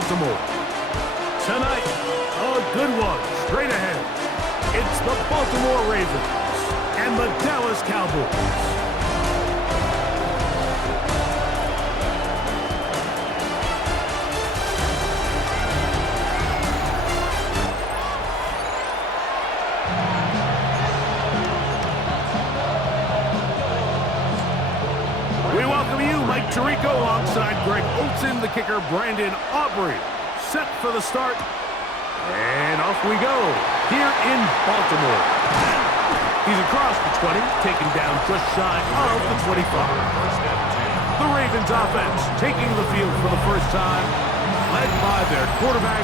Baltimore. Tonight, a good one straight ahead. It's the Baltimore Ravens and the Dallas Cowboys. Tirico alongside Greg Olsen, the kicker Brandon Aubrey. Set for the start. And off we go here in Baltimore. He's across the 20, taken down just shy of the 25. The Ravens offense taking the field for the first time, led by their quarterback,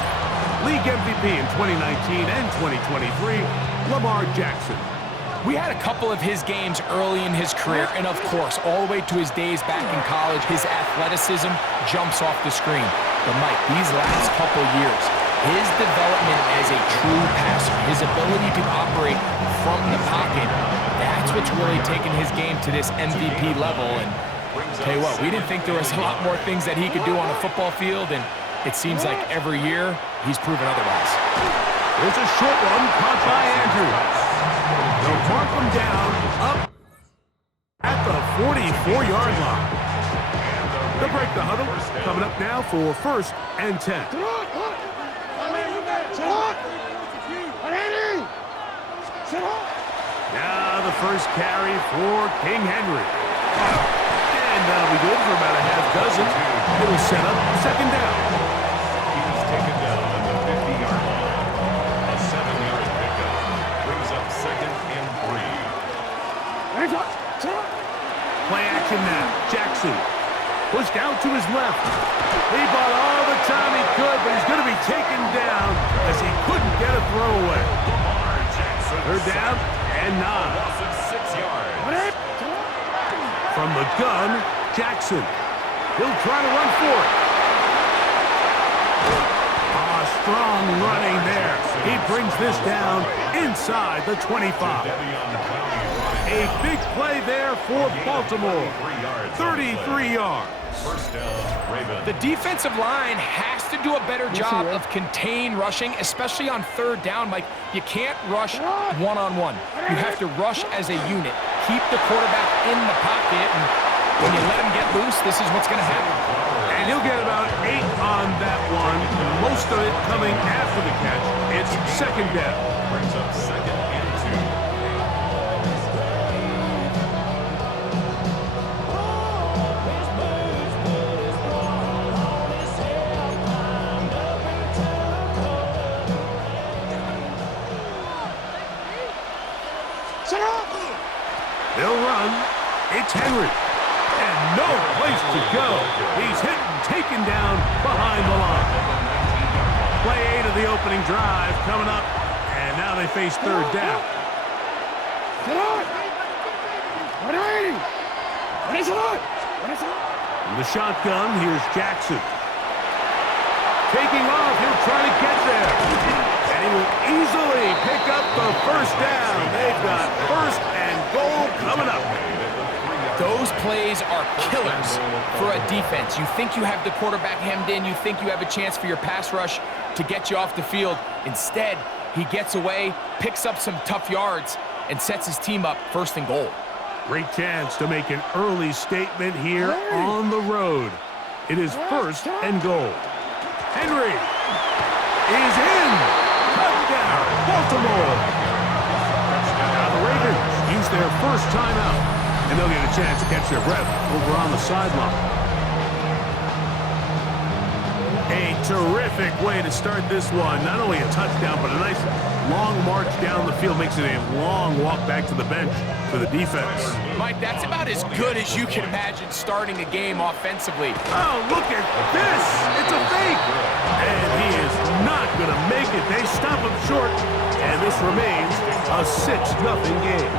league MVP in 2019 and 2023, Lamar Jackson. We had a couple of his games early in his career, and of course, all the way to his days back in college, his athleticism jumps off the screen. But Mike, these last couple years, his development as a true passer, his ability to operate from the pocket, that's what's really taken his game to this MVP level. And tell you what, we didn't think there was a lot more things that he could do on a football field, and it seems like every year he's proven otherwise. There's a short one caught by Andrews. They'll mark them down up at the 44-yard line. They'll break the huddle. Coming up now for 1st and 10. Now the first carry for King Henry. And that'll be good for about a half dozen. It'll set up 2nd down. He's taken down at the 50-yard line. A 7-yard pickup brings up 2nd and 3. Play action now. Jackson pushed out to his left. He bought all the time he could, but he's going to be taken down as he couldn't get a throw away. 3rd down and 9. Loss of 6 yards. From the gun, Jackson. He'll try to run for it. Strong running there. He brings this down inside the 25. A big play there for Baltimore. 33 yards. First down, Ravens. The defensive line has to do a better job of contained rushing, especially on 3rd down. Mike, you can't rush one-on-one. You have to rush as a unit. Keep the quarterback in the pocket, and when you let him get loose, this is what's going to happen. And he'll get about 8 on that one. Most of it coming after the catch. It's 2nd down. Brings up 2nd and 2. They'll run. It's Henry. And no place to go. He's hit and taken down behind the line. Play 8 of the opening drive coming up. And now they face 3rd down. From the shotgun, here's Jackson. Taking off, he'll try to get there. And he will easily pick up the 1st down. They've got 1st and goal coming up. Those plays are killers for a defense. You think you have the quarterback hemmed in. You think you have a chance for your pass rush to get you off the field. Instead, he gets away, picks up some tough yards, and sets his team up 1st and goal. Great chance to make an early statement here on the road. It is 1st and goal. Henry is in. Touchdown, Baltimore. Now the Ravens use their 1st timeout. And they'll get a chance to catch their breath over on the sideline. A terrific way to start this one. Not only a touchdown, but a nice long march down the field. Makes it a long walk back to the bench for the defense. Mike, that's about as good as you can imagine starting a game offensively. Oh, look at this. It's a fake. And he is not going to make it. They stop him short. And this remains a 6-0 game.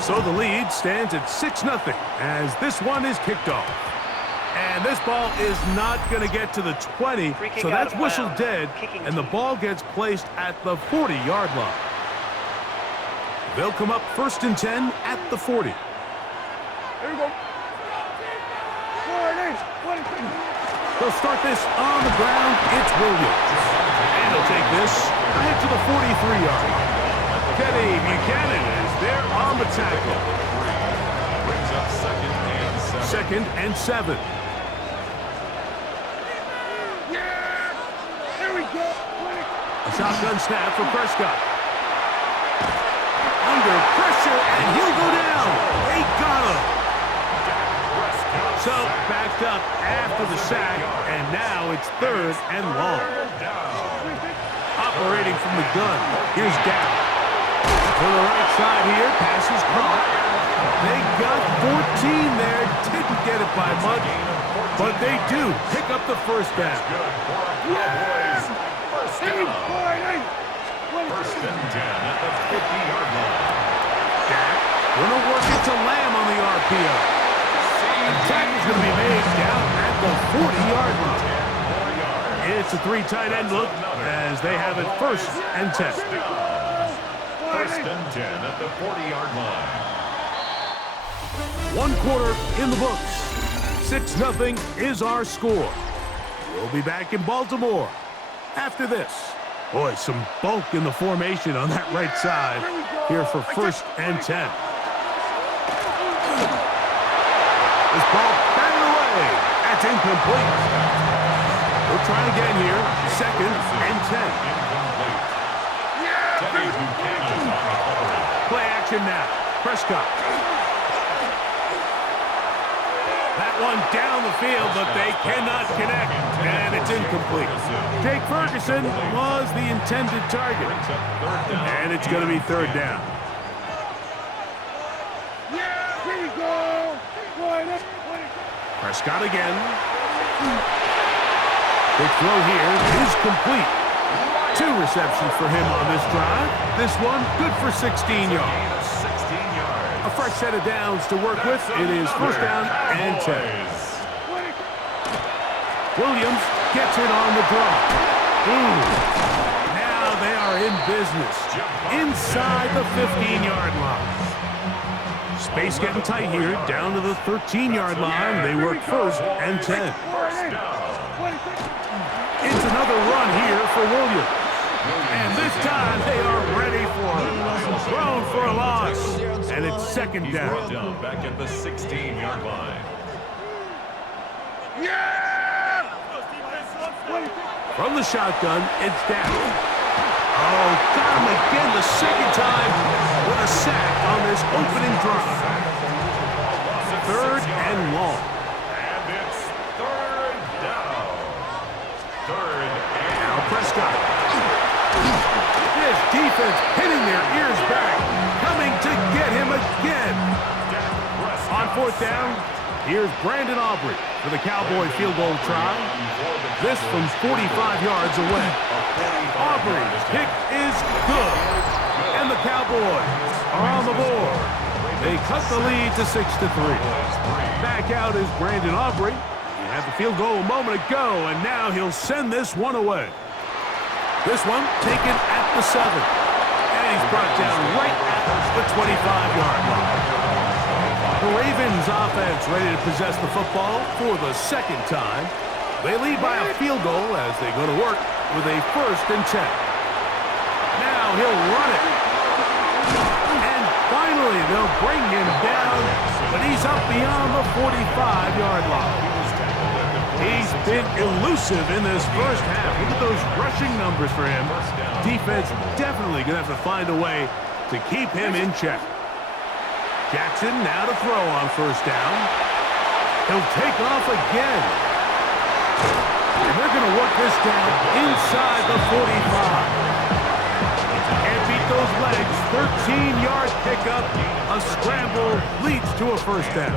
So the lead stands at 6-0 as this one is kicked off. And this ball is not going to get to the 20, so that's whistled dead, and the ball gets placed at the 40-yard line. They'll come up 1st and 10 at the 40. Here we go. They'll start this on the ground. It's Williams. And he'll take this ahead to the 43-yard line. Kenny Buchanan is there on the tackle. Brings up second and 7. 2nd and 7. A shotgun snap for Prescott. Under pressure, and he'll go down. They got him. So, backed up after the sack, and now it's 3rd and long. Operating from the gun, here's Dak. To the right side here, pass is caught. They got 14 there, didn't get it by much, but they do pick up the first down. First and 10 at the 50-yard line. Dak gonna work it to Lamb on the RPO. Attack is going to be made down at the 40-yard line. It's a 3 tight end look as they have it 1st and 10. First and 10 at the 40-yard line. 1 quarter in the books. 6-0 is our score. We'll be back in Baltimore after this. Boy, some bulk in the formation on that right side here for 1st and 10. This ball batted away. That's incomplete. We'll try again here. 2nd and 10. Play action now. Prescott. That one down the field, but they cannot connect, and it's incomplete. Jake Ferguson was the intended target, and it's going to be 3rd down. Prescott again. Big throw here is complete. 2 receptions for him on this drive. This one good for 16 yards. A fresh set of downs to work with. It is 1st down and 10. Williams gets it on the draw. Now they are in business. Inside the 15-yard line. Space getting tight here. Down to the 13-yard line. They work 1st and 10. It's another run here for Williams. And this time they are ready for it. Thrown for a loss. And it's 2nd down. Back at the 16-yard line. From the shotgun, it's down. Oh, got him again the 2nd time with a sack on this opening drive. 3rd and long. And it's 3rd down. 3rd and Now Prescott. This defense hitting their ears back, coming to get him again. On 4th down, here's Brandon Aubrey for the Cowboy field goal try. This from 45 yards away. Aubrey's kick is good, and the Cowboys are on the board. They cut the lead to 6-3. Back out is Brandon Aubrey. He had the field goal a moment ago, and now he'll send this one away. This one taken at the 7. And he's brought down right at the 25-yard line. The Ravens offense ready to possess the football for the 2nd time. They lead by a field goal as they go to work with a 1st and 10. Now he'll run it. And finally they'll bring him down, but he's up beyond the 45-yard line. He's been elusive in this 1st half. Look at those rushing numbers for him. Defense definitely going to have to find a way to keep him in check. Jackson now to throw on 1st down. He'll take off again. And they're going to work this down inside the 45. Can't beat those legs. 13-yard pickup. A scramble leads to a 1st down.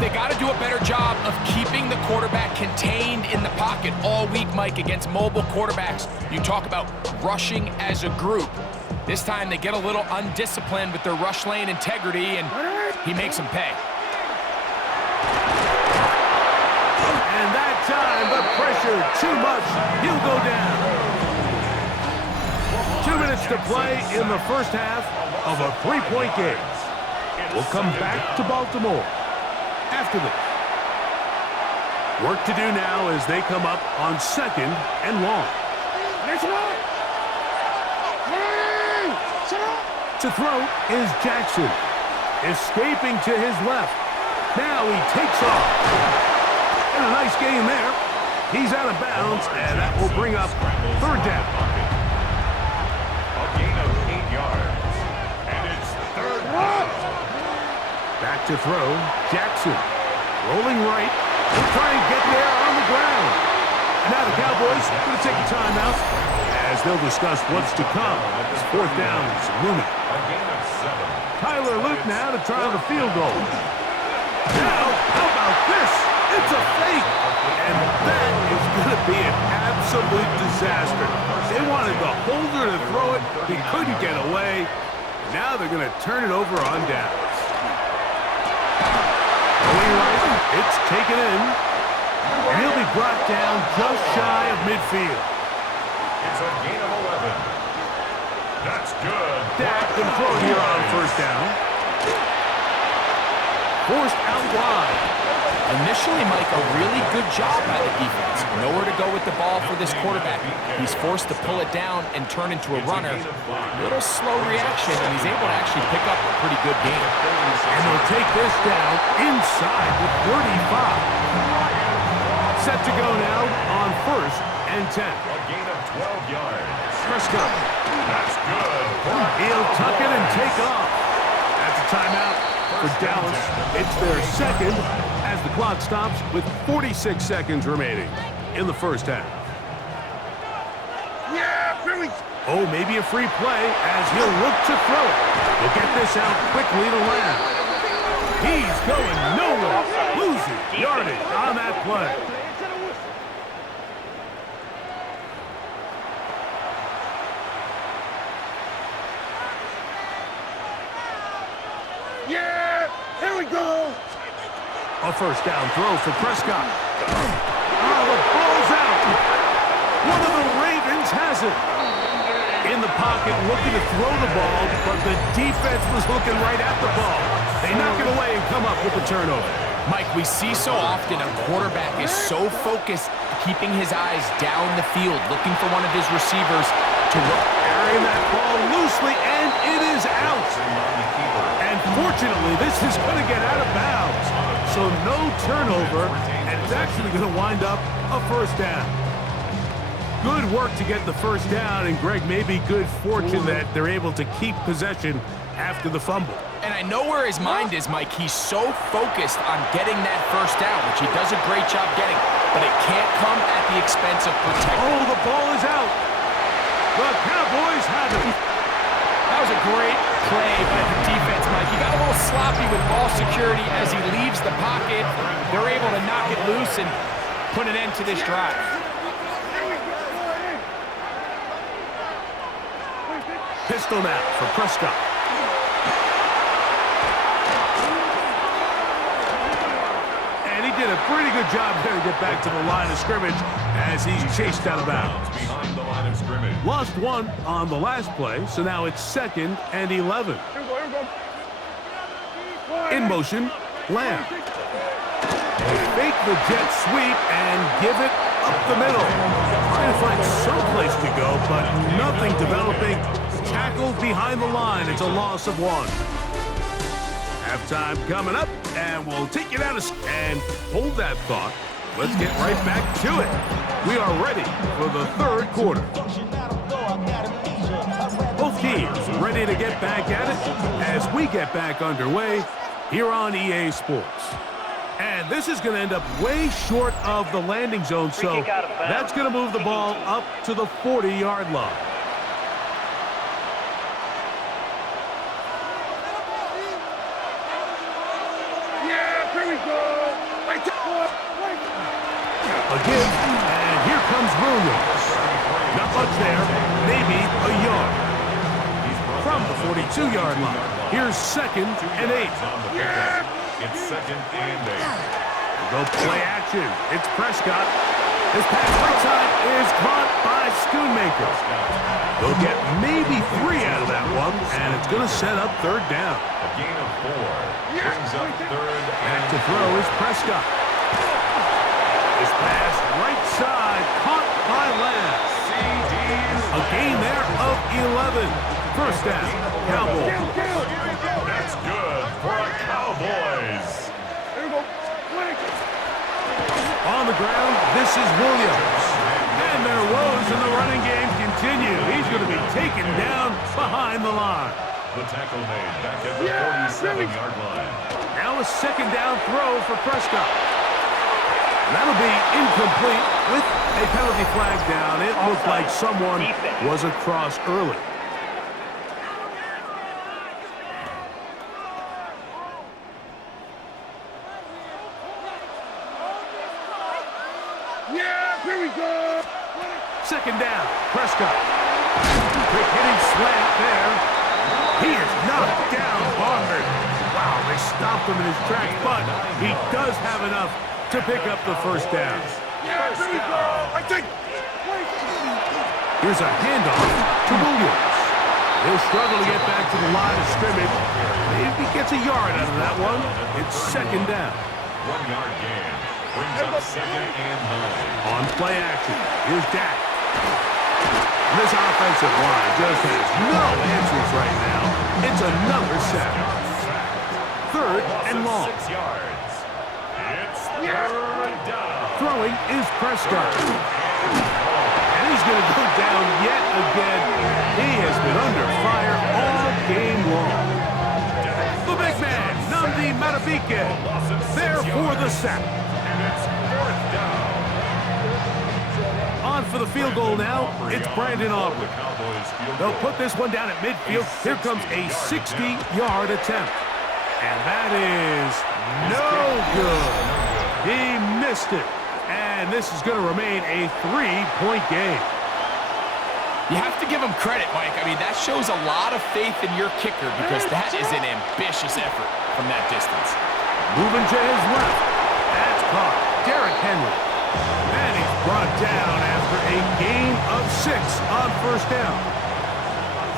They got to do a better job of keeping the quarterback contained in the pocket all week, Mike, against mobile quarterbacks. You talk about rushing as a group. This time they get a little undisciplined with their rush lane integrity, and he makes them pay. And that time, the pressure too much. He'll go down. 2 minutes to play in the 1st half of a 3-point game. We'll come back to Baltimore after this. Work to do now as they come up on 2nd and long. To throw is Jackson. Escaping to his left. Now he takes off. And a nice game there. He's out of bounds, and that will bring up 3rd down. A gain of 8 yards. And it's 3rd down. Back to throw, Jackson. Rolling right. He'll try and get there on the ground. And now the Cowboys are going to take a timeout as they'll discuss what's to come. 4th down is looming. A gain of 7. Tyler Luke now to try the field goal. Now, how about this? It's a fake. And that is going to be an absolute disaster. They wanted the holder to throw it. He couldn't get away. Now they're going to turn it over on downs. Going right, it's taken in. And he'll be brought down just shy of midfield. It's a gain of 11. That's good. Dak can throw here on 1st down. Forced out wide. Initially, Mike, a really good job by the defense. Nowhere to go with the ball for this quarterback. He's forced to pull it down and turn into a runner. Little slow reaction, and he's able to actually pick up a pretty good game. And they'll take this down inside the 35. Set to go now on 1st and 10. A gain of 12 yards. Prescott. That's good. He'll tuck it and take off. That's a timeout for Dallas. It's their 2nd as the clock stops with 46 seconds remaining in the 1st half. Oh, maybe a free play as he'll look to throw it. He'll get this out quickly to Lamb. He's going nowhere. Losing yardage on that play. A 1st down throw for Prescott. Oh, the ball's out. One of the Ravens has it. In the pocket, looking to throw the ball, but the defense was looking right at the ball. They knock it away and come up with the turnover. Mike, we see so often a quarterback is so focused, keeping his eyes down the field, looking for one of his receivers to run. Carrying that ball loosely, and it is out. And fortunately, this is going to get out of bounds. So no turnover, and it's actually going to wind up a 1st down. Good work to get the 1st down, and Greg, maybe good fortune that they're able to keep possession after the fumble. And I know where his mind is, Mike. He's so focused on getting that 1st down, which he does a great job getting, but it can't come at the expense of protecting. Oh, the ball is out. The Cowboys have it. That was a great play by the defense, Mike. He got a little sloppy with ball security as he leaves the pocket. They're able to knock it loose and put an end to this drive. Pistol now for Prescott. And he did a pretty good job there to get back to the line of scrimmage as he's chased out of bounds. Behind the line of scrimmage. Lost 1 on the last play, so now it's 2nd and 11. In motion, Lamb. They fake the jet sweep and give it up the middle. Trying to find some place to go, but nothing developing. Tackled behind the line. It's a loss of 1. Halftime coming up, and we'll take it out of... And hold that thought. Let's get right back to it. We are ready for the 3rd quarter. Both teams ready to get back at it as we get back underway here on EA Sports. And this is going to end up way short of the landing zone, so that's going to move the ball up to the 40-yard line. A give, and here comes Williams. Not much there, maybe a yard. From the 42-yard line, here's 2nd and 8. It's 2nd and 8. Go play action. It's Prescott. This pass right side is caught by Schoonmaker. They'll get maybe 3 out of that one, and it's going to set up 3rd down. A gain of 4 brings up 3rd Back and to throw is Prescott. This pass right side, caught by Lamb. A gain there of 11. First down, Cowboys. That's good for a Cowboys. On the ground, this is Williams. And their woes in the running game continue. He's going to be taken down behind the line. The tackle made back at the 47-yard line. Now a second down throw for Prescott. That'll be incomplete with a penalty flag down. It looked like someone was across early. Yeah, here we go. Second down, Prescott. Quick hitting slant there. He is knocked down hard. Wow, they stopped him in his tracks, but he does have enough to pick up the first down. Yeah, here we go. Here's a handoff to Williams. He'll struggle to get back to the line of scrimmage. If he gets a yard out of that one, it's second down. 1 yard gain. Brings up second and 9. On play action, here's Dak. This offensive line just has no answers right now. It's another sack. Third and long. 6 yards. It's third down. Throwing is Prescott. And he's going to go down yet again. He has been under fire all game long. The big man, Nnamdi Madubuike, there for the sack. And it's fourth down. On for the field goal now, it's Brandon Aubrey. They'll put this one down at midfield. Here comes a 60-yard attempt. And that is no good. He missed it. And this is going to remain a 3-point game. You have to give him credit, Mike. I mean, that shows a lot of faith in your kicker because that is an ambitious effort from that distance. Moving to his left. That's caught. Derrick Henry. And he's brought down after a gain of 6 on first down.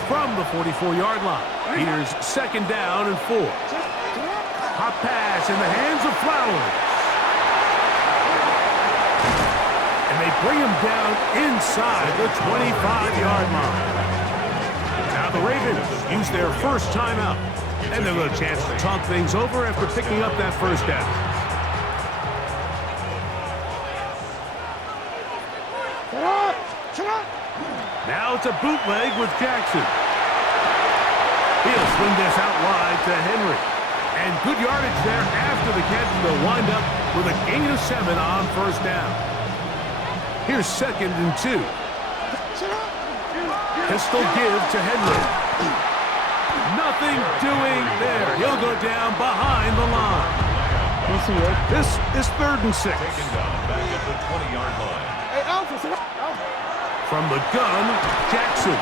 From the 44-yard line, here's second down and 4. Hot pass in the hands of Flowers. And they bring him down inside the 25-yard line. Now the Ravens use their first timeout. And they'll get a chance to talk things over after picking up that first down. Now it's a bootleg with Jackson. He'll swing this out wide to Henry. And good yardage there after the catch. They'll wind up with a gain of 7 on first down. Here's second and 2. Pistol give to Henry. Nothing doing there. He'll go down behind the line. This is third and 6. Taken down back at the 20-yard line. From the gun, Jackson. The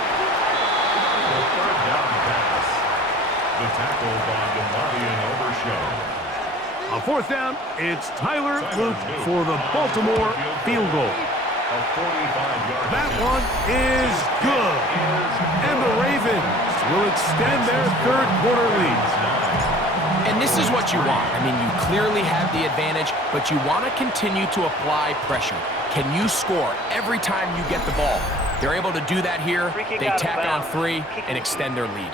third down pass. The tackle by DeMarvion Overshown. On fourth down, it's Tyler Luke for the Baltimore field goal. A 45-yard. That one is good. And the Ravens will extend their third quarter lead. And this is what you want. I mean, you clearly have the advantage, but you want to continue to apply pressure. Can you score every time you get the ball? They're able to do that here. They tack on 3 and extend their lead.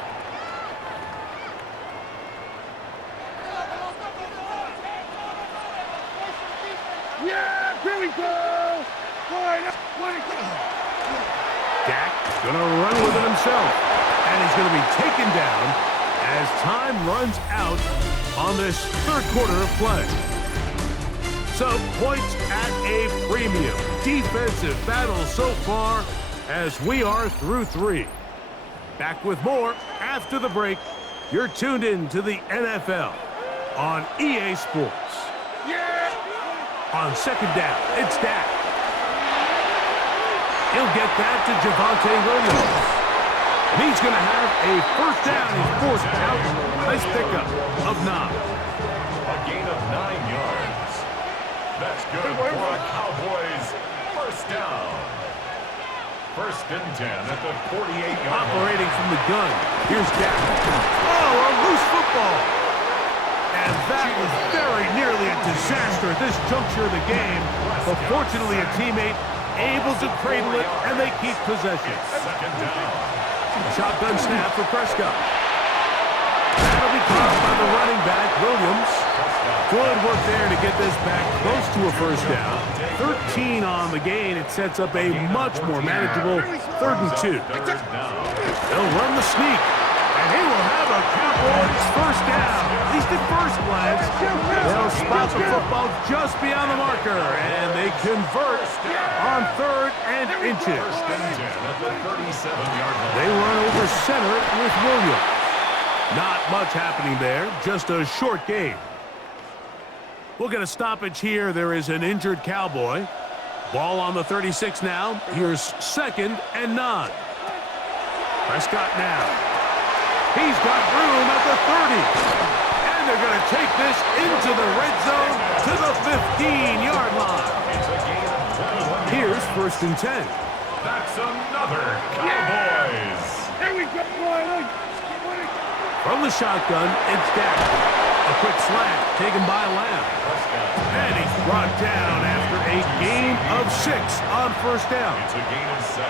Yeah, here we go. Dak gonna run with it himself, and he's gonna be taken down as time runs out on this third quarter of play. So points at a premium. Defensive battle so far as we are through 3. Back with more after the break. You're tuned in to the NFL on EA Sports. Yeah. On second down, it's Dak. He'll get that to Javonte Williams. And he's going to have a first down. He's forced out. Nice pickup of 9. A gain of 9 yards. That's good for a Cowboys first down. First and 10 at the 48-yard line. Operating from the gun. Here's Dak. Oh, a loose football. And that was very nearly a disaster at this juncture of the game. But fortunately, a teammate able to cradle it, and they keep possession. Second down. Shotgun snap for Prescott. That'll be caught by the running back, Williams. Good work there to get this back close to a first down. 13 on the gain. It sets up a much more manageable 3rd and 2. They'll run the sneak, and he will have a Cowboys first down. At least at first glance. They'll spot the football just beyond the marker, and they convert on 3rd and inches. They run over center with Williams. Not much happening there, just a short game. We'll get a stoppage here. There is an injured Cowboy. Ball on the 36 now. Here's 2nd and 9. Prescott now. He's got room at the 30. And they're going to take this into the red zone to the 15-yard line. Here's 1st and 10. That's another Cowboys. There we go, boy. From the shotgun, it's Dak. A quick slant taken by Lamb. And he's brought down after a gain of 6 on 1st down. It's a gain of 7.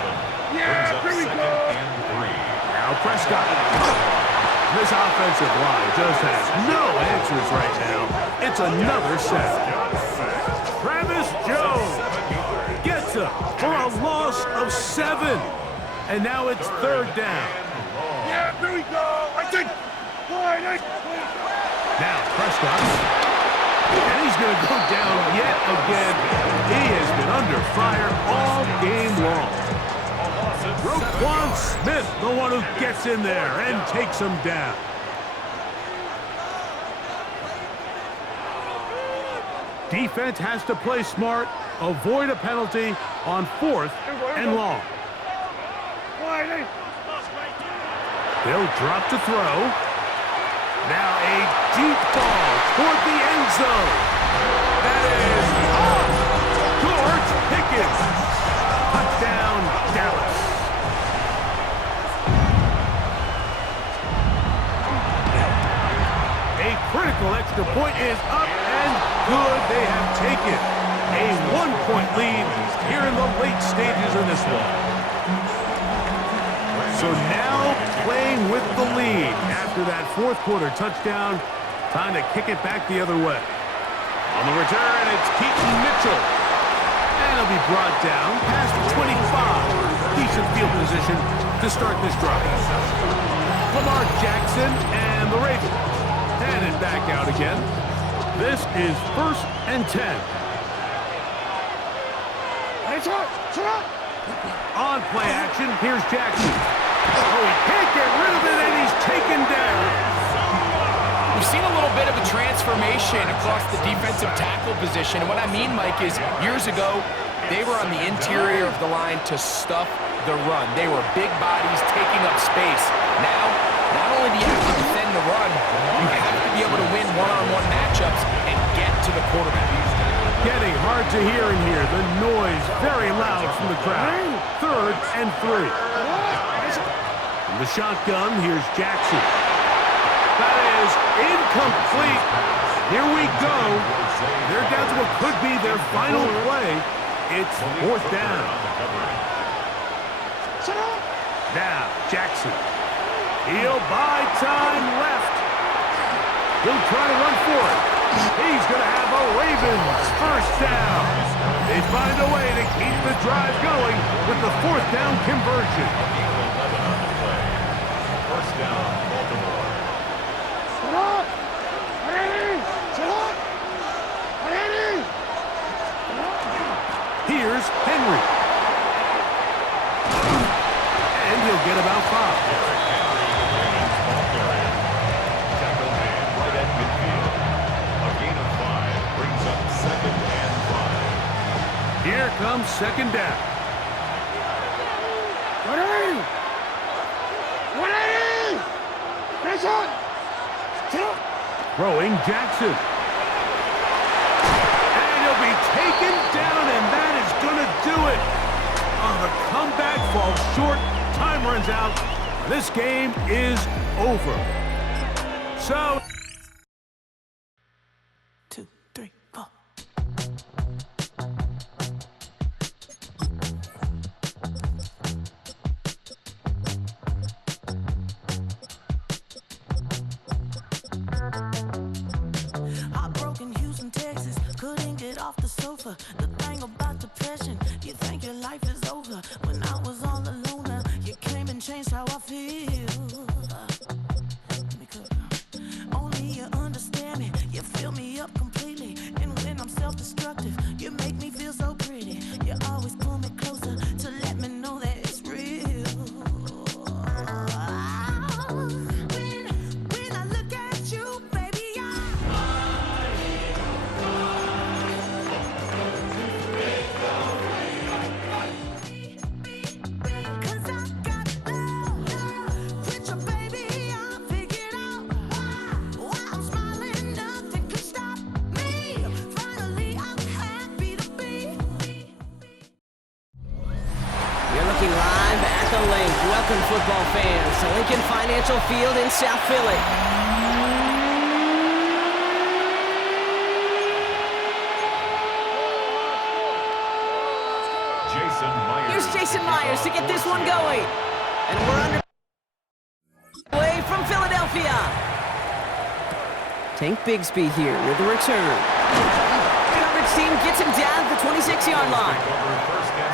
Yeah, Brings here up we 2nd go. and 3. Now Prescott. This offensive line just has no answers right now. It's another sack. Travis Jones gets him for a loss of 7. And now it's 3rd down. Yeah, here we go. I think. Now Prescott. And he's going to go down yet again. He has been under fire all game long. Roquan Smith, the one who gets in there and takes him down. Defense has to play smart, avoid a penalty on 4th and long. They'll drop to throw. Now a deep ball toward the end zone. That is off. George Pickens. Touchdown, Dallas. A critical extra point is up and good. They have taken a 1-point lead here in the late stages of this one. So now playing with the lead after that 4th quarter touchdown. Time to kick it back the other way. On the return, it's Keaton Mitchell. And he'll be brought down past the 25. Decent field position to start this drive. Lamar Jackson and the Ravens. Headed back out again. This is 1st and 10. On play action, here's Jackson. Oh, he can't get rid of it, and he's taken down. We've seen a little bit of a transformation across the defensive tackle position. And what I mean, Mike, is years ago, they were on the interior of the line to stuff the run. They were big bodies taking up space. Now, not only do you have to defend the run, you have to be able to win one-on-one matchups and get to the quarterback. Getting hard to hear in here. The noise very loud from the crowd. 3rd and 3. From the shotgun, here's Jackson. That is incomplete. Here we go. They're down to what could be their final play. It's 4th down. Now, Jackson. He'll buy time left. He'll try to run for it. He's going to have a Ravens first down. They find a way to keep the drive going with the 4th down conversion. First down, Baltimore. Here's Henry. And he'll get about 5. Here comes 2nd down. 180! Throwing Jackson. And he'll be taken down, and that is going to do it. The comeback falls short. Time runs out. This game is over. So... 2, 3, 4. over. The thing about depression, you think your life is over. When I was all alone, you came and changed how I feel. Let me cook. Only you understand me, you fill me up completely. And when I'm self-destructive, you make me feel so pretty. You always pull me closer to let me know that it's real. When I look at you, baby, cause I got love with your baby, I figured out why I'm smiling, nothing could stop me. Finally, I'm happy to be. You're looking live at the link. Welcome, football fans, to Lincoln Financial Field in South Philly. Jason Myers. Here's Jason Myers to get this one going. And we're underway from Philadelphia. Tank Bigsby here with the return. The coverage team gets him down to the 26-yard line.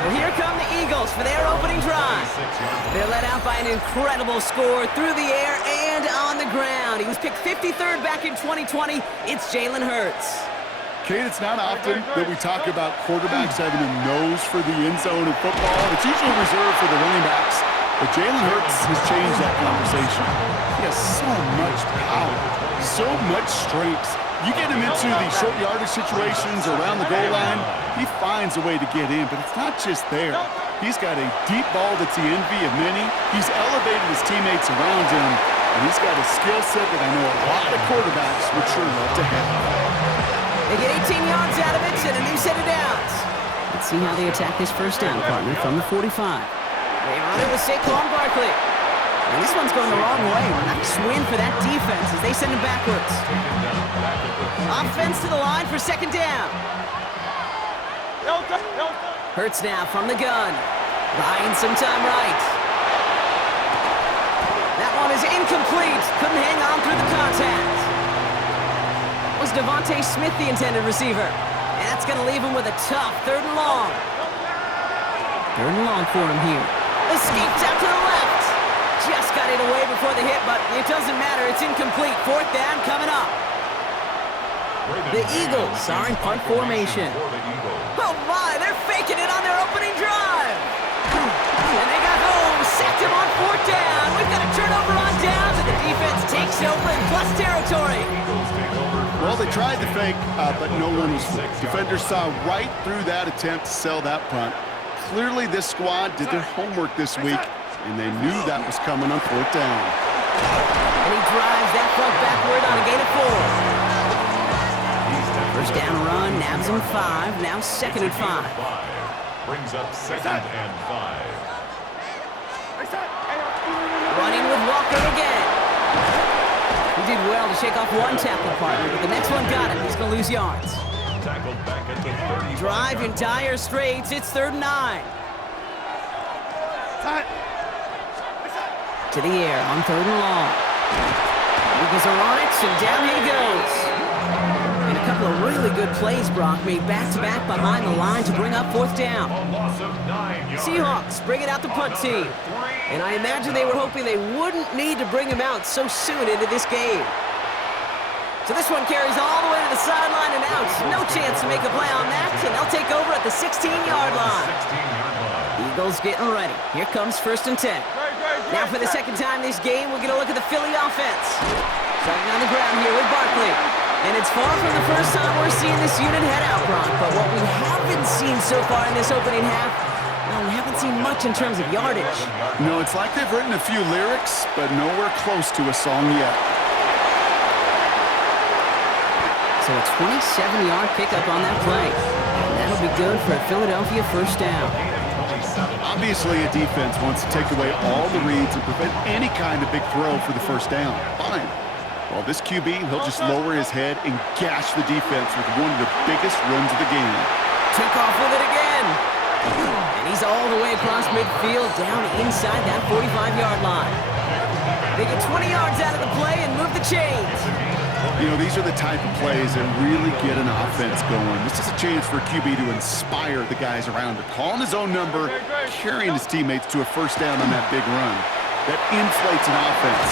So here come the Eagles for their opening drive. They're led out by an incredible score through the air and on the ground. He was picked 53rd back in 2020. It's Jalen Hurts. Kate, it's not often that we talk about quarterbacks having a nose for the end zone in football. It's usually reserved for the running backs. But Jalen Hurts has changed that conversation. He has so much power, so much strength. You get him into these short yardage situations around the goal line, he finds a way to get in, but it's not just there. He's got a deep ball that's the envy of many. He's elevated his teammates around him, and he's got a skill set that I know a lot of quarterbacks would sure love to have. They get 18 yards out of it and a new set of downs. Let's see how they attack this first down, partner, from the 45. They run it with Saquon Barkley. And this one's going the wrong way. Nice win for that defense as they send him backwards. Offense to the line for second down. Hurts now from the gun. Buying some time right. That one is incomplete. Couldn't hang on through the contact. Was Devontae Smith the intended receiver? And that's going to leave him with a tough third and long. Third and long for him here. Escapes out to the left. Just got it away before the hit, but it doesn't matter. It's incomplete. Fourth down coming up. The Eagles are in punt formation. Oh my, they're faking it on their opening drive. And they got home, sacked him on fourth down. We've got a turnover on downs, and the defense takes over in plus territory. Well, they tried to fake, but no one was fooled. Defenders saw right through that attempt to sell that punt. Clearly, this squad did their homework this week, and they knew that was coming on fourth down. And he drives that front backward on a gain of 4. First down run, nabs him 5, now second and 5. Brings up second and 5. Running with Walker again. He did well to shake off one tackle partner, but the next one got him. He's going to lose yards. Tackled back at the 35. Drive in dire straits. It's third and 9. To the air on third and long. Eagles are on it, and down he goes. And a couple of really good plays Brock made back-to-back behind the line to bring up fourth down. A loss of 9 yards. Seahawks bring it out the punt team. And I imagine they were hoping they wouldn't need to bring him out so soon into this game. So this one carries all the way to the sideline and out. No chance to make a play on that, and they'll take over at the 16-yard line. 16-yard line. Eagles getting ready. Here comes first and 10. Now for the second time this game, we'll get a look at the Philly offense. Starting on the ground here with Barkley. And it's far from the first time we're seeing this unit head out, Brock. But what we haven't seen so far in this opening half, well, we haven't seen much in terms of yardage. No, it's like they've written a few lyrics, but nowhere close to a song yet. So a 27-yard pickup on that play. And that'll be good for a Philadelphia first down. Obviously, a defense wants to take away all the reads and prevent any kind of big throw for the first down. Fine. Well, this QB, he'll just lower his head and gash the defense with one of the biggest runs of the game. Took off with it again. And he's all the way across midfield, down inside that 45-yard line. They get 20 yards out of the play and move the chains. You know, these are the type of plays that really get an offense going. This is a chance for QB to inspire the guys around him. Calling his own number, carrying his teammates to a first down on that big run. That inflates an offense,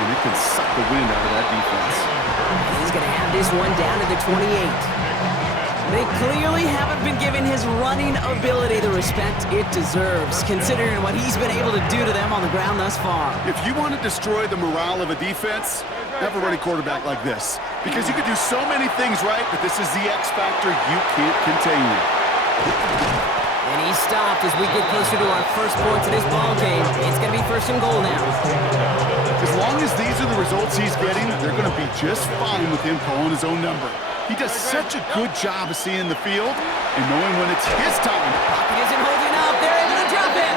and it can suck the wind out of that defense. He's going to have this one down to the 28. They clearly haven't been giving his running ability the respect it deserves, considering what he's been able to do to them on the ground thus far. If you want to destroy the morale of a defense, have a running quarterback like this. Because you can do so many things right, but this is the X factor you can't contain. And he's stopped as we get closer to our first points of this ball game. It's going to be first and goal now. As long as these are the results he's getting, they're going to be just fine with him calling his own number. He does such a good job of seeing the field and knowing when it's his time. Pocket isn't holding up. They're able to drop it.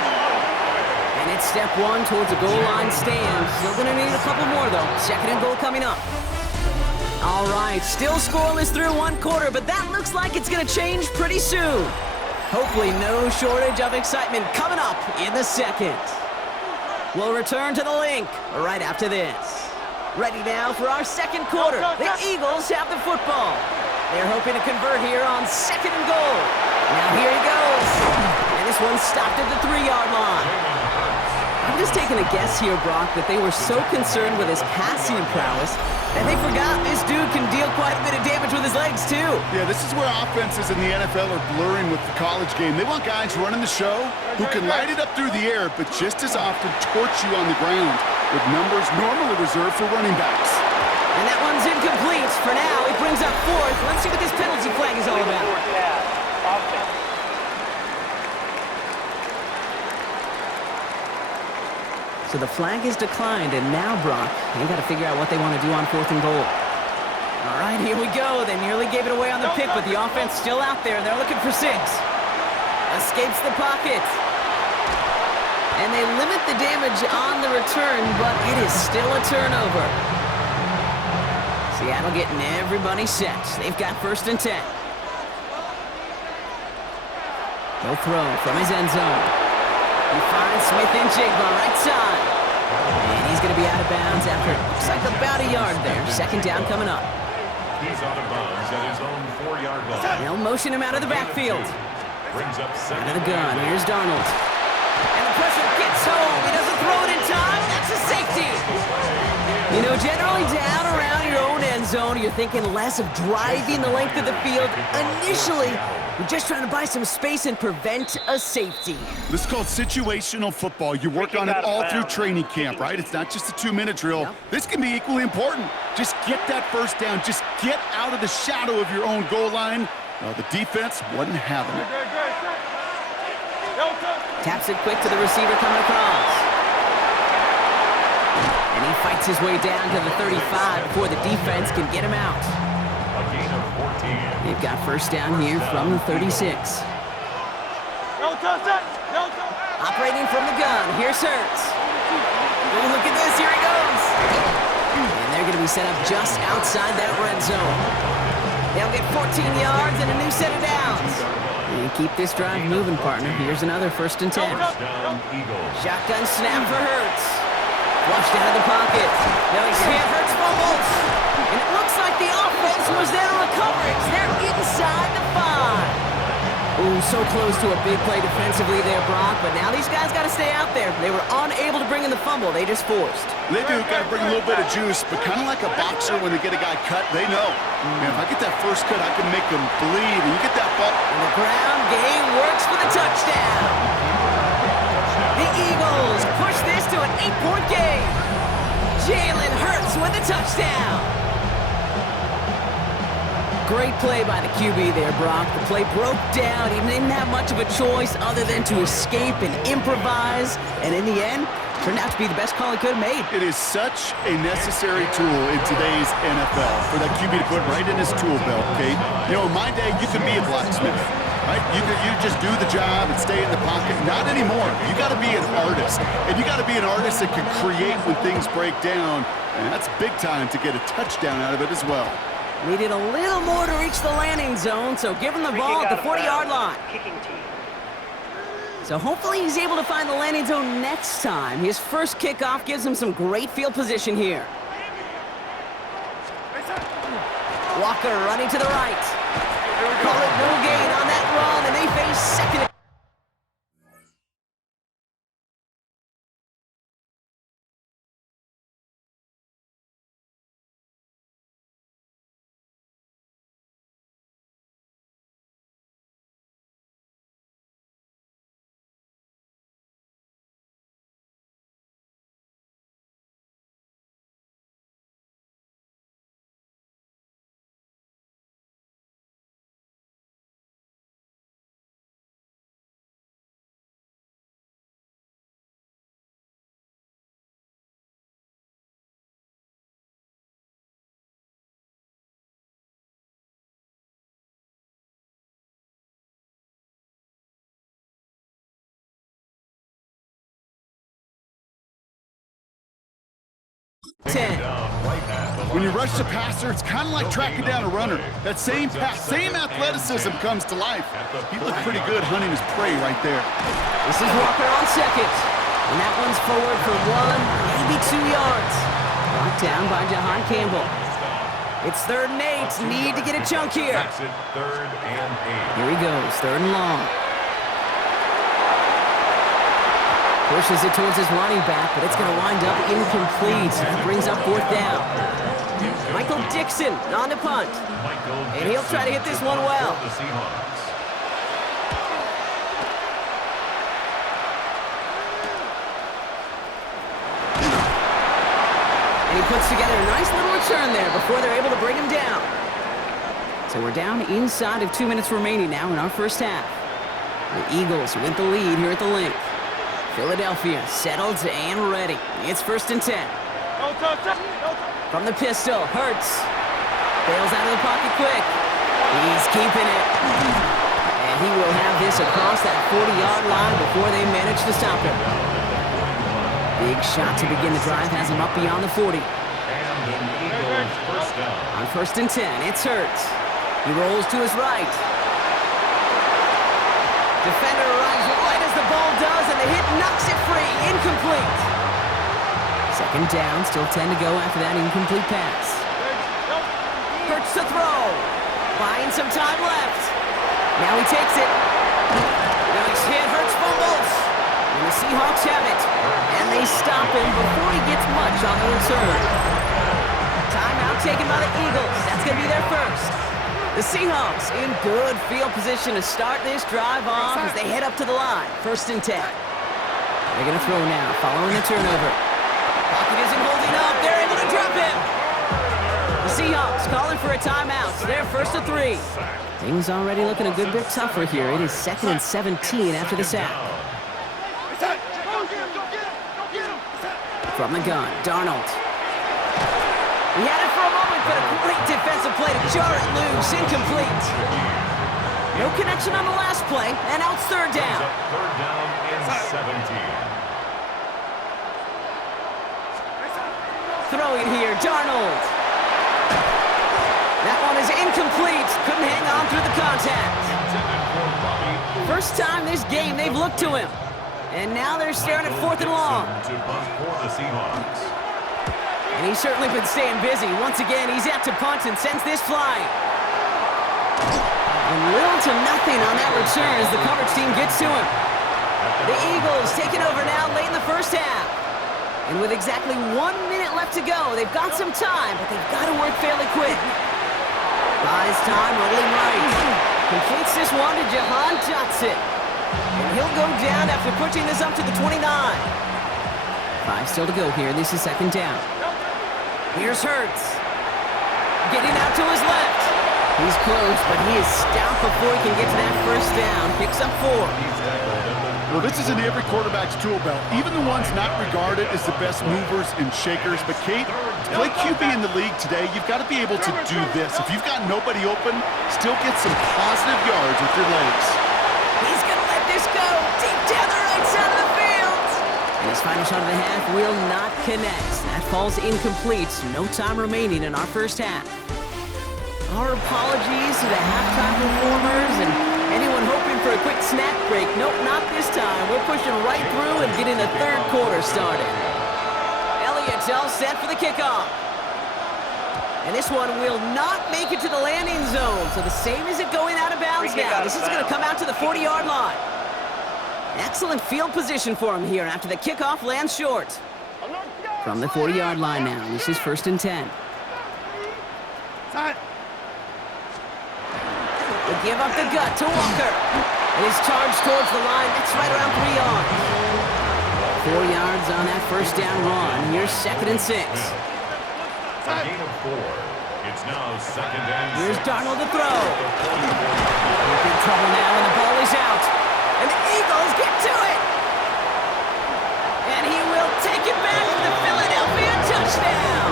And it's step one towards a goal line stand. Still going to need a couple more, though. Second and goal coming up. All right, still scoreless through one quarter, but that looks like it's going to change pretty soon. Hopefully no shortage of excitement coming up in the second. We'll return to the link right after this. Ready now for our second quarter. The Eagles have the football. They're hoping to convert here on second and goal. Now here he goes. And this one's stopped at the 3-yard line. I'm just taking a guess here, Brock, that they were so concerned with his passing prowess that they forgot this dude can deal quite a bit of damage with his legs, too. Yeah, this is where offenses in the NFL are blurring with the college game. They want guys running the show who can light it up through the air, but just as often torch you on the ground with numbers normally reserved for running backs. And that one's incomplete. For now, it brings up fourth. Let's see what this penalty flag is all about. So the flag is declined, and now, Brock, they got to figure out what they want to do on fourth and goal. All right, here we go. They nearly gave it away on the pick, but the offense still out there. They're looking for 6. Escapes the pocket. And they limit the damage on the return, but it is still a turnover. Seattle getting everybody set. They've got first and 10. He'll throw from his end zone. He finds Smith and Jigba right side. And he's going to be out of bounds after, looks like about a yard there. Second down coming up. He's out of bounds at his own 4-yard line. They'll motion him out of the backfield. Brings up Out of the gun. Here's Darnold. And the pressure gets home. He doesn't throw it in time. That's a safety. You know, generally down around your own end zone, you're thinking less of driving the length of the field. Initially, you're just trying to buy some space and prevent a safety. This is called situational football. You work on it all through training camp, right? It's not just a 2-minute drill. Yep. This can be equally important. Just get that first down. Just get out of the shadow of your own goal line. Well, the defense wasn't having it. Taps it quick to the receiver coming across. And he fights his way down to the 35 before the defense can get him out. a gain of 14. They've got first down here from the 36. Operating from the gun, here's Hurts. Oh, look at this, here he goes. And they're going to be set up just outside that red zone. They'll get 14 yards and a new set of downs. And keep this drive moving, partner. Here's another first and 10. Down Eagles. Shotgun snap for Hurts. Flushed out of the pocket. No, he's hit. Hurts fumbles. And it looks like the offense was there to recover it. They're inside the 5. Ooh, so close to a big play defensively there, Brock. But now these guys got to stay out there. They were unable to bring in the fumble. They just forced. They do got to bring a little bit of juice, but kind of like a boxer when they get a guy cut, they know. Man, if I get that first cut, I can make him bleed. And you get that ball. And the ground game works for the touchdown. The Eagles push this to an 8-point game. Jalen Hurts with a touchdown. Great play by the QB there, Brock. The play broke down. He didn't have much of a choice other than to escape and improvise. And in the end, turned out to be the best call he could have made. It is such a necessary tool in today's NFL for that QB to put right in his tool belt, okay? You know, in my day, you could be a blacksmith, right? You just do the job and stay in the pocket. Not anymore. You got to be an artist. And you got to be an artist that can create when things break down. And that's big time to get a touchdown out of it as well. Needed a little more to reach the landing zone, so give him the ball at the 40-yard line. So hopefully he's able to find the landing zone next time. His first kickoff gives him some great field position here. Walker running to the right. Call it no gain on that run, and they face second. When you rush the passer, it's kind of like tracking down a runner. That same pass, same athleticism comes to life. He looked pretty good hunting his prey right there. This is Walker on second. And that one's forward for 1, maybe 2 yards. Brought down by Jahan Campbell. It's 3rd and 8. Need to get a chunk here. That's it, 3rd and 8. Here he goes, 3rd and long. Pushes it towards his running back, but it's going to wind up incomplete. That brings up 4th down. Michael Dixon on the punt. And he'll try to hit this one well. And he puts together a nice little return there before they're able to bring him down. So we're down inside of 2 minutes remaining now in our first half. The Eagles with the lead here at the Link. Philadelphia settled and ready. It's 1st and 10. From the pistol, Hurts. Bails out of the pocket quick. He's keeping it. And he will have this across that 40-yard line before they manage to stop him. Big shot to begin the drive has him up beyond the 40. On 1st and 10, it's Hurts. He rolls to his right. Defender arrives right as the ball does, and the hit knocks it free. Incomplete. 2nd down, still 10 to go after that incomplete pass. Hurts to throw. Buying some time left. Now he takes it. Nice hit. Hurts fumbles. And the Seahawks have it. And they stop him before he gets much on the return. Timeout taken by the Eagles. That's going to be their first. The Seahawks in good field position to start this drive off as they head up to the line. 1st and 10. They're going to throw now, following the turnover. Pocket isn't holding up. They're able to drop him. The Seahawks calling for a timeout. They're 1st and 3. Things already looking a good bit tougher here. It is 2nd and 17 after the sack. From the gun, Darnold. He had it for a moment, but a great defensive play to jar it loose. Incomplete. No connection on the last play, and now it's 3rd down. 3rd down and 17. Throwing here, Darnold. That one is incomplete. Couldn't hang on through the contact. First time this game they've looked to him. And now they're staring at 4th and long. And he's certainly been staying busy. Once again, he's out to punt and sends this flying. And little to nothing on that return as the coverage team gets to him. The Eagles taking over now late in the first half. And with exactly 1 minute left to go, they've got some time, but they've got to work fairly quick. Buys time, rolling right. Completes this one to Jahan Johnson. And he'll go down after pushing this up to the 29. 5 still to go here. This is 2nd down. Here's Hurts. Getting out to his left. He's close, but he is stopped before he can get to that 1st down. Picks up 4. Well, this is in every quarterback's tool belt, even the ones not regarded as the best movers and shakers. But, Kate, to play QB in the league today, you've got to be able to do this. If you've got nobody open, still get some positive yards with your legs. He's going to let this go deep down the right side of the field. And his final shot of the half will not connect. That falls incomplete. No time remaining in our first half. Our apologies to the halftime performers and anyone hoping for a quick snack break. Nope, not this time. We're pushing right through and getting the 3rd quarter started. Elliott's all set for the kickoff. And this one will not make it to the landing zone. So the same as it going out of bounds now. This is going to come out to the 40-yard line. Excellent field position for him here after the kickoff lands short. From the 40-yard line now, this is 1st and 10. They give up the gut to Walker. And his charge towards the line, that's right around 3 yards. 4 yards on that first down run. Here's 2nd and 6. A gain of 4. It's now 2nd and 6. Here's Darnold to throw. He's in trouble now, and the ball is out. And the Eagles get to it. And he will take it back to the Philadelphia touchdown.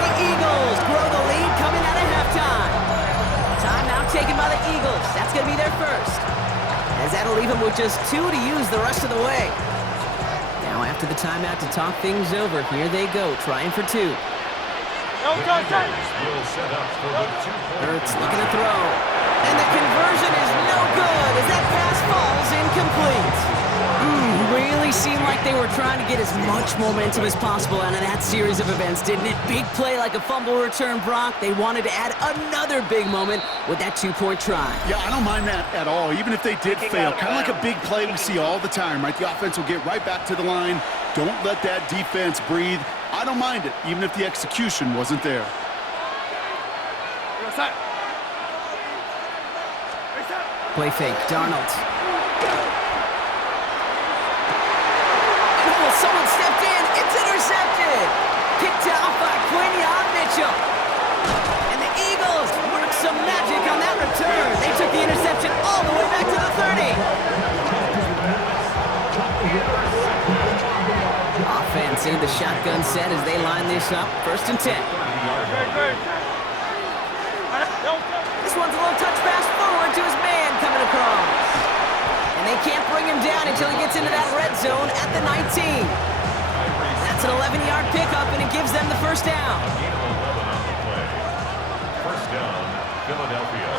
The Eagles grow the lead coming out of halftime. Timeout taken by the Eagles. That's going to be their first. As that'll leave them with just 2 to use the rest of the way. Now after the timeout to talk things over, here they go, trying for 2. Hurts looking to throw. And the conversion is no good as that pass falls incomplete. Really seemed like they were trying to get as much momentum as possible out of that series of events, didn't it? Big play like a fumble return, Brock. They wanted to add another big moment with that 2-point try. Yeah, I don't mind that at all, even if they did fail. Kind of like a big play we see all the time, right? The offense will get right back to the line. Don't let that defense breathe. I don't mind it, even if the execution wasn't there. Play fake, Darnold. Someone stepped in. It's intercepted. Picked off by Quinion Mitchell. And the Eagles worked some magic on that return. They took the interception all the way back to the 30. Offense in the shotgun set as they line this up. 1st and 10. This one's a little touch pass forward to his man coming across. And they can't bring him down until he gets into that red zone at the 19. That's an 11-yard pickup, and it gives them the first down. First down, Philadelphia.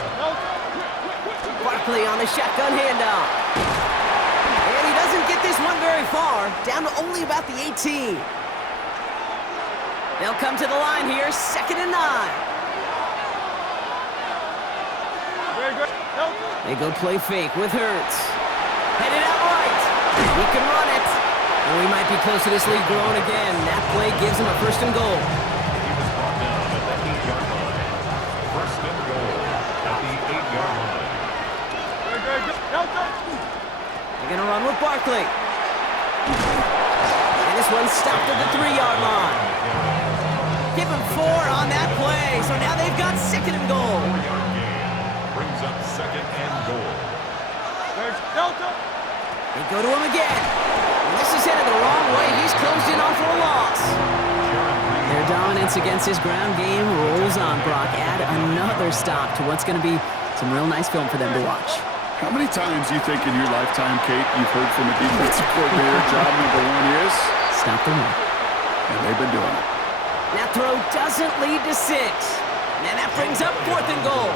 Barkley on the shotgun handoff. And he doesn't get this one very far, down to only about the 18. They'll come to the line here, 2nd and 9. They go play fake with Hurts. Headed out right. He can run it. And we might be close to this lead growing again. That play gives him a 1st and goal. He was brought down at the 8-yard line. 1st and goal at the 8-yard line. They're going to run with Barkley. And this one's stopped at the 3-yard line. Give him 4 on that play. So now they've got 2nd and goal. 4-yard gain brings up 2nd and goal. They go to him again. And this is headed the wrong way. He's closed in on for a loss. Their dominance against his ground game rolls on, Brock. Add another stop to what's going to be some real nice film for them to watch. How many times do you think in your lifetime, Kate, you've heard from a defensive coordinator, job number 1 is? Stop the run. And they've been doing it. That throw doesn't lead to 6. And that brings up 4th and goal.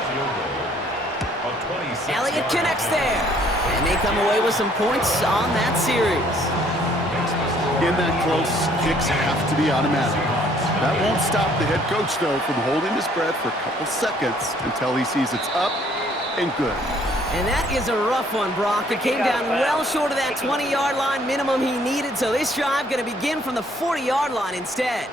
Elliott connects there. And they come away with some points on that series. In that close, kicks have to be automatic. That won't stop the head coach, though, from holding his breath for a couple seconds until he sees it's up and good. And that is a rough one, Brock. It came down well short of that 20-yard line minimum he needed, so this drive going to begin from the 40-yard line instead.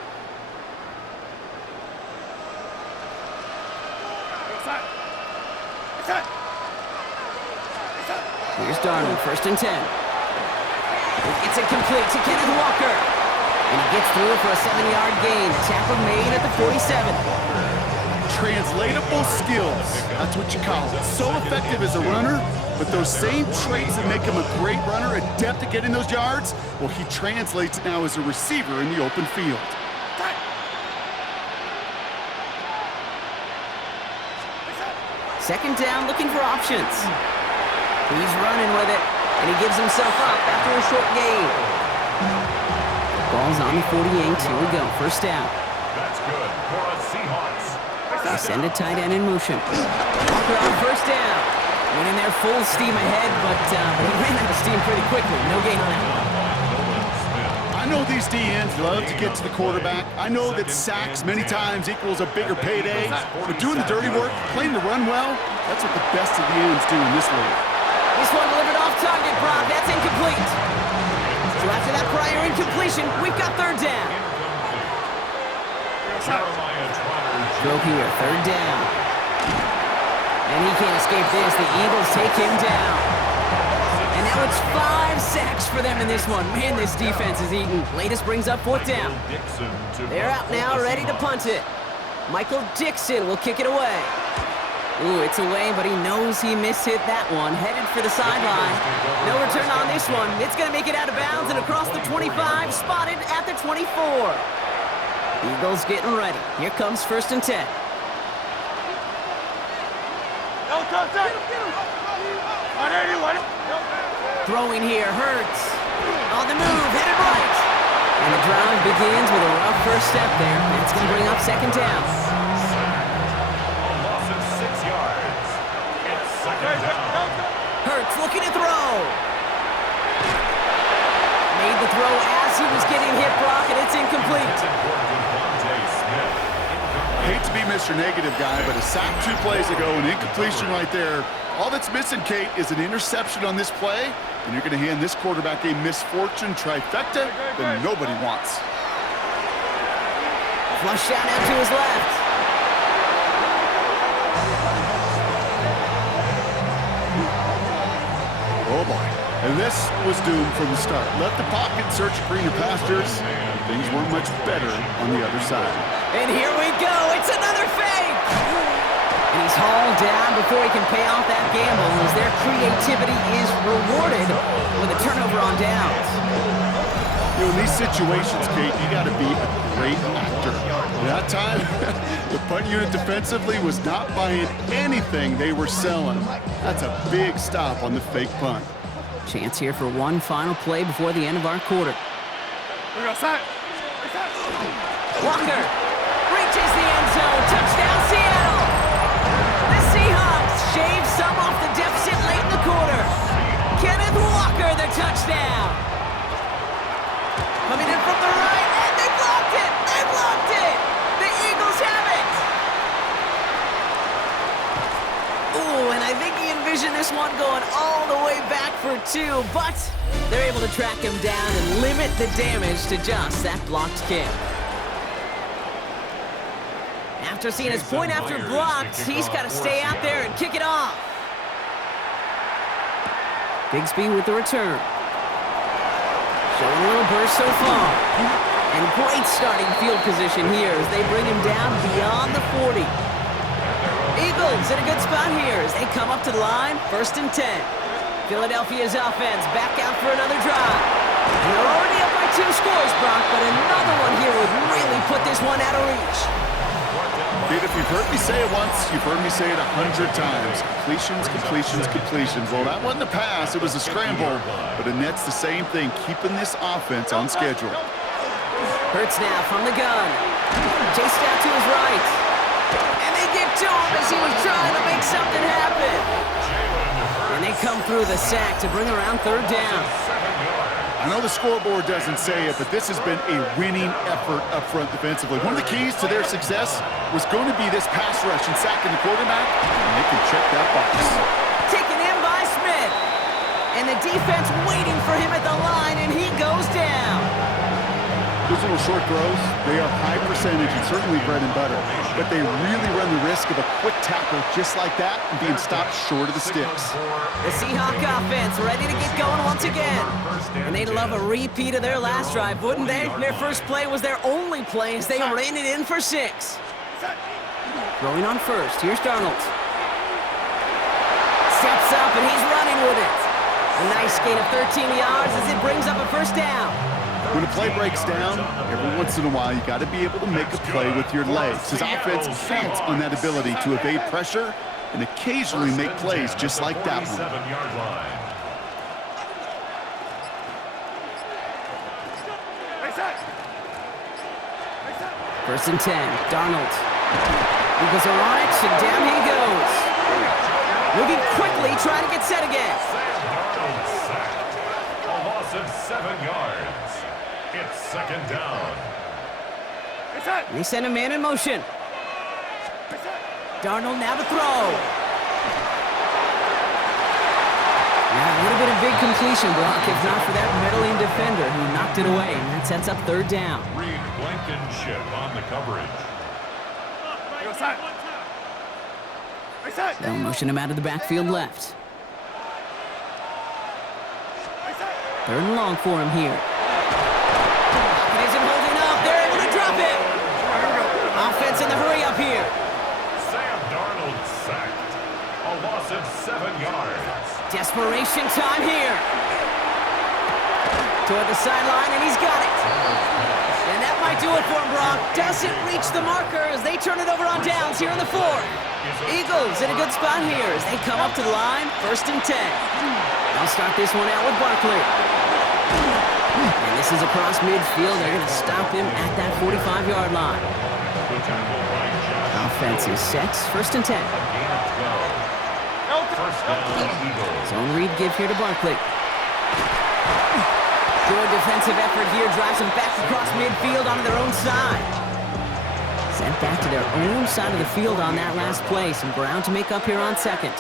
Here's Darnold, 1st and 10. It's incomplete to Kenneth Walker. And he gets through for a 7-yard gain. Tackle made at the 47. Translatable skills. That's what you call it. So effective as a runner, but those same traits that make him a great runner, adept at getting those yards, well, he translates it now as a receiver in the open field. Second down, looking for options. He's running with it, and he gives himself up after a short gain. Ball's on the 48. Here we go. First down. That's good for a Seahawks. They send a tight end in motion. Walker on first down. Went in there full steam ahead, but he ran out of steam pretty quickly. No gain on that one. I I know these DNs love to get to the quarterback. I know that sacks many times equals a bigger payday, but doing the dirty work, playing the run well, that's what the best of the ends do in this league. This one delivered off target, Brock. That's incomplete. So after that prior incompletion, we've got third down. Throw here, third down. And he can't escape this. The Eagles take him down. And now it's 5 sacks for them in this one. Man, this defense is eating. Latest brings up fourth down. They're out now, ready to punt it. Michael Dixon will kick it away. Ooh, it's away, but he knows he mishit that one. Headed for the sideline. No return on this one. It's going to make it out of bounds and across the 25, spotted at the 24. Eagles getting ready. Here comes 1st and 10. Throwing here, Hurts. On the move, headed right. And the drive begins with a rough first step there. That's going to bring up second down. Hurts looking to throw. Made the throw as he was getting hit, Brock, and it's incomplete. I hate to be Mr. Negative guy, but a sack 2 plays ago, an incompletion right there. All that's missing, Kate, is an interception on this play, and you're going to hand this quarterback a misfortune trifecta that nobody wants. Flush shot out to his left. Oh, boy. And this was doomed from the start. Left the pocket, search for greener pastures. Things weren't much better on the other side. And here we go. It's another fake. And he's hauled down before he can pay off that gamble as their creativity is rewarded with a turnover on downs. You know, in these situations, Kate, you got to be a great actor. That time, the punt unit defensively was not buying anything they were selling. That's a big stop on the fake punt. Chance here for one final play before the end of our quarter. Walker reaches the end zone. Touchdown, Seattle. The Seahawks shave some off the deficit late in the quarter. Kenneth Walker, the touchdown. Coming in from the right, and they blocked it. They blocked it. The Eagles have it. Ooh, and I think he envisioned this one going all the way back for 2, but they're able to track him down and limit the damage to just that blocked kick. After seeing his point after blocked, he's got to stay out there and kick it off. Bigsby with the return. Showing a little burst so far. And great starting field position here as they bring him down beyond the 40. Eagles in a good spot here as they come up to the line, 1st and 10. Philadelphia's offense back out for another drive. And they're already up by 2 scores, Brock, but another one here would really put this one out of reach. Dude, if you've heard me say it once, you've heard me say it 100 times. Completions, completions, completions. Well, that wasn't a pass, it was a scramble, but it nets the same thing, keeping this offense on schedule. Hurts now from the gun. Chased out to his right. And they get to him as he was trying to make something happen. And they come through the sack to bring around 3rd down. I know the scoreboard doesn't say it, but this has been a winning effort up front defensively. One of the keys to their success was going to be this pass rush and sacking the quarterback, and they can check that box. Taken in by Smith. And the defense waiting for him at the line, and he goes down. Those little short throws, they are high percentage and certainly bread and butter, but they really run the risk of a quick tackle just like that and being stopped short of the sticks. The Seahawk offense ready to get going once again. And they'd love a repeat of their last drive, wouldn't they? Their first play was their only play as they ran it in for 6. Throwing on first, here's Darnold. Steps up and he's running with it. A nice gain of 13 yards as it brings up a 1st down. When a play breaks down, every once in a while, you got to be able to make a play with your legs. His offense counts on that ability to evade pressure and occasionally make plays just like that one. 1st and 10, Darnold. Eagles are on it, and down he goes. Moving quickly, trying to get set again. A loss of 7 yards. It's second down. They send a man in motion. Darnold now to throw. Yeah, a little bit of big completion, Brock, if not for that meddling defender who knocked it away, and that sets up third down. Reed Blankenship on the coverage. They'll motion him out of the backfield left. Third and long for him here. Pocket isn't holding up. They're able to drop it. Offense in the hurry up here. Sam Darnold sacked. A loss of 7 yards. Desperation time here. Toward the sideline, and he's got it. And that might do it for him, Brock. Doesn't reach the marker as they turn it over on downs here in the fourth. Eagles in a good spot here as they come up to the line, 1st and 10. They'll start this one out with Barkley. And this is across midfield. They're going to stop him at that 45-yard line. Offense is set, 1st and 10. Zone read give here to Barkley. Good defensive effort here, drives them back across midfield onto their own side. Sent back to their own side of the field on that last play. Some ground to make up here on 2nd.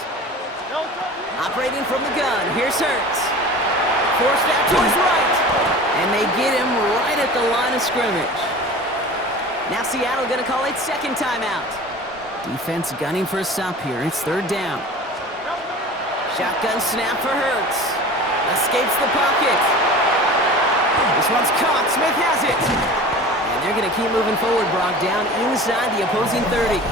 Operating from the gun, here's Hurts. Forced out to his right. And they get him right at the line of scrimmage. Now Seattle gonna call it 2nd timeout. Defense gunning for a stop here. It's 3rd down. Shotgun snap for Hurts. Escapes the pocket. This one's caught. Smith has it. And they're going to keep moving forward, Brock, down inside the opposing 30.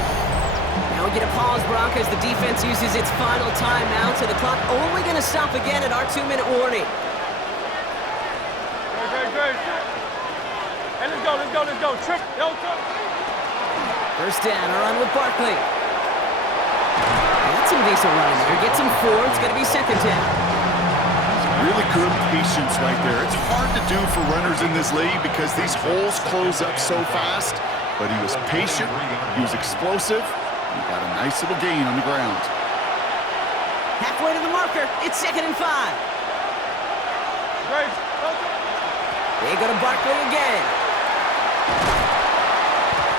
Now we get a pause, Brock, as the defense uses its final timeout. So the clock only going to stop again at our 2-minute warning. Great. Hey, let's go. Trip. First down, a run with Barkley. That's some decent running there. Gets him 4. It's going to be 2nd down. Really good patience right there. It's hard to do for runners in this league because these holes close up so fast. But he was patient, he was explosive, he got a nice little gain on the ground. Halfway to the marker, it's 2nd and 5. They go to Barkley again.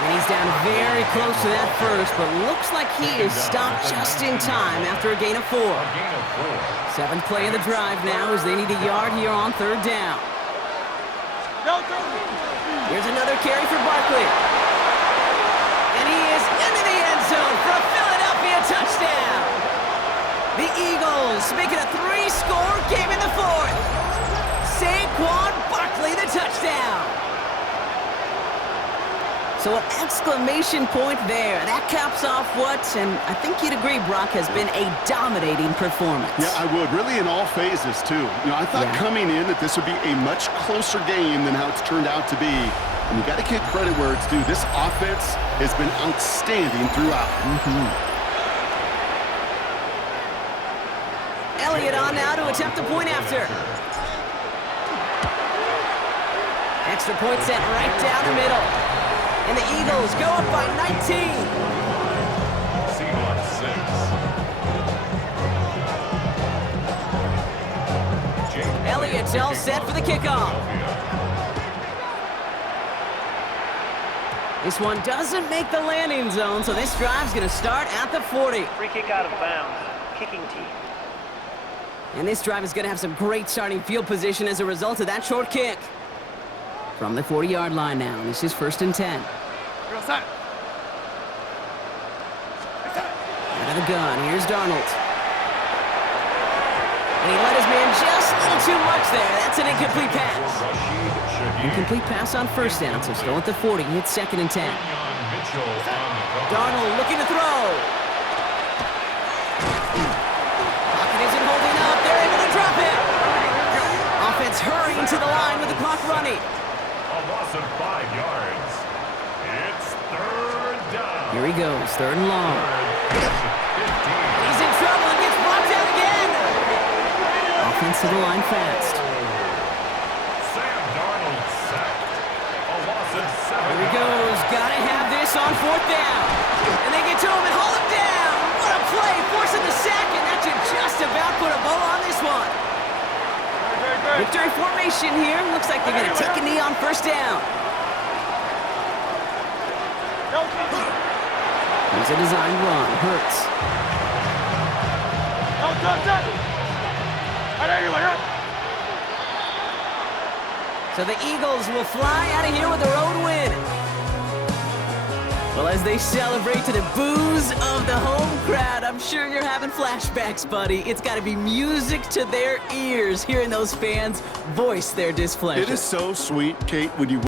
And he's down very close to that first, but looks like he is stopped just in time after a gain of 4. 7th play of the drive now as they need a yard here on 3rd down. Here's another carry for Barkley. And he is into the end zone for a Philadelphia touchdown. The Eagles make it a 3-score game in the 4th. Saquon Barkley the touchdown. So an exclamation point there. That caps off what, and I think you'd agree, Brock, has been a dominating performance. Yeah, I would. Really in all phases, too. You know, I thought coming in that this would be a much closer game than how it's turned out to be. And you got to give credit where it's due. This offense has been outstanding throughout. Elliott on now to attempt the point after. Extra point set right down the middle. And the Eagles go up by 19. Seahawks 6. Elliott's all set for the kickoff. This one doesn't make the landing zone, so this drive's going to start at the 40. Free kick out of bounds. Kicking team. And this drive is going to have some great starting field position as a result of that short kick. From the 40-yard line now, this is 1st and 10. Out of the gun, here's Darnold. And he let his man just a little too much there. That's an incomplete pass. Incomplete pass on 1st down, so still at the 40. It's 2nd and 10. Darnold looking to throw. Pocket isn't holding up. They're able to drop it. Offense hurrying to the line with the clock running. A loss of 5 yards. It's 3rd down. Here he goes, 3rd and long. He's in trouble and gets brought down again. Offense to the line fast. Sam Darnold sacked. A loss of 7 Here he goes, gotta have this on 4th down. And they get to him and hold him down. What a play, forcing the sack, and that should just about put a bow on this one. With Victory formation here. Looks like they're going to take a knee on first down. Here's a designed run. Hurts. So the Eagles will fly out of here with a road win. Well, as they celebrate to the boos of the home crowd, I'm sure you're having flashbacks, buddy. It's got to be music to their ears hearing those fans voice their displeasure. It is so sweet, Kate, when you